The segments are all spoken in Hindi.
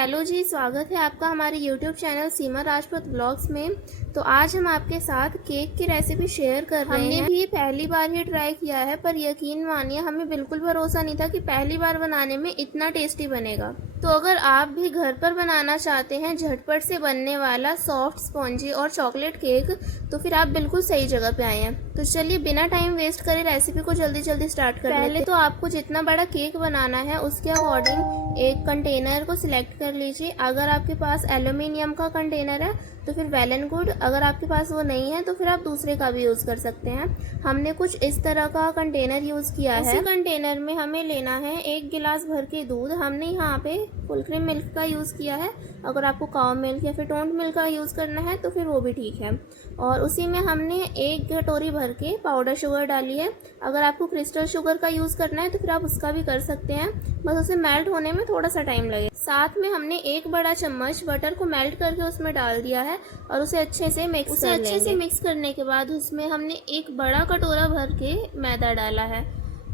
हेलो जी, स्वागत है आपका हमारे यूट्यूब चैनल सीमा राजपूत ब्लॉग्स में। तो आज हम आपके साथ केक की रेसिपी शेयर कर रहे हैं। हमने भी पहली बार ही ट्राई किया है, पर यकीन मानिए हमें बिल्कुल भरोसा नहीं था कि पहली बार बनाने में इतना टेस्टी बनेगा। तो अगर आप भी घर पर बनाना चाहते हैं झटपट से बनने वाला सॉफ्ट स्पॉन्जी और चॉकलेट केक, तो फिर आप बिल्कुल सही जगह पे आए हैं। तो चलिए बिना टाइम वेस्ट करे रेसिपी को जल्दी जल्दी स्टार्ट कर लेते हैं। पहले तो आपको जितना बड़ा केक बनाना है उसके अकॉर्डिंग एक कंटेनर को सिलेक्ट कर लीजिए। अगर आपके पास एल्यूमिनियम का कंटेनर है तो फिर वेल एंड गुड, अगर आपके पास वो नहीं है तो फिर आप दूसरे का भी यूज़ कर सकते हैं। हमने कुछ इस तरह का कंटेनर यूज़ किया है। इसी कंटेनर में हमें लेना है 1 गिलास भर के दूध। हमने यहाँ पे फुल क्रीम मिल्क का यूज़ किया है। अगर आपको काव मिल्क या फिर टोंड मिल्क का यूज़ करना है तो फिर वो भी ठीक है। और उसी में हमने 1 कटोरी भर के पाउडर शुगर डाली है। अगर आपको क्रिस्टल शुगर का यूज़ करना है तो फिर आप उसका भी कर सकते हैं, बस उसे मेल्ट होने में थोड़ा सा टाइम लगेगा। साथ में हमने 1 बड़ा चम्मच बटर को मेल्ट करके उसमें डाल दिया है और उसे अच्छे से मिक्स करने के बाद उसमें हमने 1 बड़ा कटोरा भर के मैदा डाला है।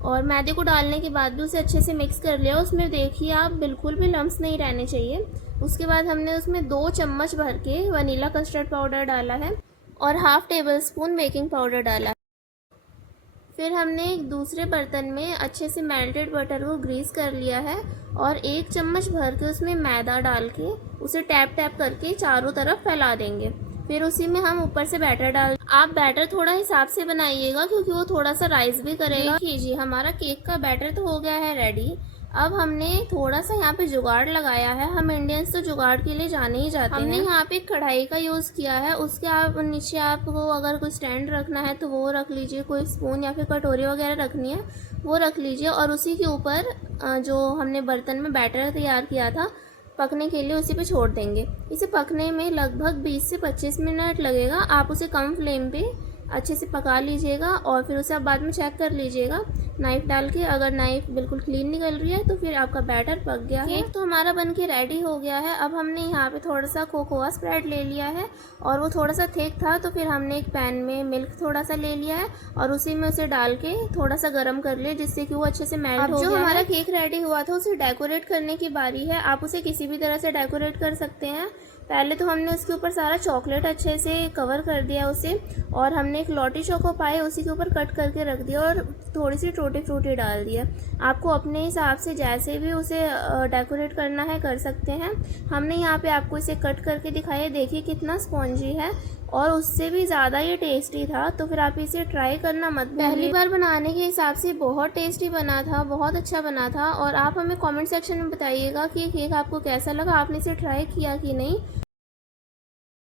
और मैदे को डालने के बाद भी उसे अच्छे से मिक्स कर लिया। उसमें देखिए आप बिल्कुल भी लम्स नहीं रहने चाहिए। उसके बाद हमने उसमें 2 चम्मच भर के वनीला कस्टर्ड पाउडर डाला है और half table spoon baking powder डाला। फिर हमने एक दूसरे बर्तन में अच्छे से मेल्टेड बटर को ग्रीस कर लिया है और 1 चम्मच भर के उसमें मैदा डाल के उसे टैप टैप करके चारों तरफ फैला देंगे। फिर उसी में हम ऊपर से बैटर डाल। आप बैटर थोड़ा हिसाब से बनाइएगा क्योंकि वो थोड़ा सा राइस भी करेगा। देखिए हमारा केक का बैटर तो हो गया है रेडी। अब हमने थोड़ा सा यहाँ पे जुगाड़ लगाया है। हम इंडियंस तो जुगाड़ के लिए जाने ही जाते हैं। हमने यहाँ पे कढ़ाई का यूज़ किया है। उसके आप नीचे आपको अगर कोई स्टैंड रखना है तो वो रख लीजिए, कोई स्पून या फिर कटोरी वगैरह रखनी है वो रख लीजिए। और उसी के ऊपर जो हमने बर्तन में बैटर तैयार किया था पकने के लिए उसी पे छोड़ देंगे। इसे पकने में लगभग 20 से 25 मिनट लगेगा। आप उसे कम फ्लेम पे अच्छे से पका लीजिएगा और फिर उसे आप बाद में चेक कर लीजिएगा नाइफ डाल के। अगर नाइफ बिल्कुल क्लीन निकल रही है तो फिर आपका बैटर पक गया है। केक तो हमारा बनके रेडी हो गया है। अब हमने यहाँ पे थोड़ा सा कोकोआ स्प्रेड ले लिया है और वो थोड़ा सा थिक था तो फिर हमने एक पैन में मिल्क थोड़ा सा ले लिया है और उसी में उसे डाल के थोड़ा सा गर्म कर लिया जिससे कि वो अच्छे से मेल्ट हो गया। जो हमारा केक रेडी हुआ था उसे डेकोरेट करने की बारी है। आप उसे किसी भी तरह से डेकोरेट कर सकते हैं। पहले तो हमने उसके ऊपर सारा चॉकलेट अच्छे से कवर कर दिया उसे, और हमने एक लॉटी चोको पाई उसी के ऊपर कट करके रख दिया और थोड़ी सी टूटी फ्रूटी डाल दिया। आपको अपने हिसाब से जैसे भी उसे डेकोरेट करना है कर सकते हैं। हमने यहाँ पे आपको इसे कट करके दिखाया, देखिए कितना स्पॉन्जी है और उससे भी ज़्यादा ये टेस्टी था। तो फिर आप इसे ट्राई करना मत भूलिए। पहली बार बनाने के हिसाब से बहुत टेस्टी बना था, बहुत अच्छा बना था। और आप हमें कमेंट सेक्शन में बताइएगा कि केक आपको कैसा लगा, आपने इसे ट्राई किया कि नहीं।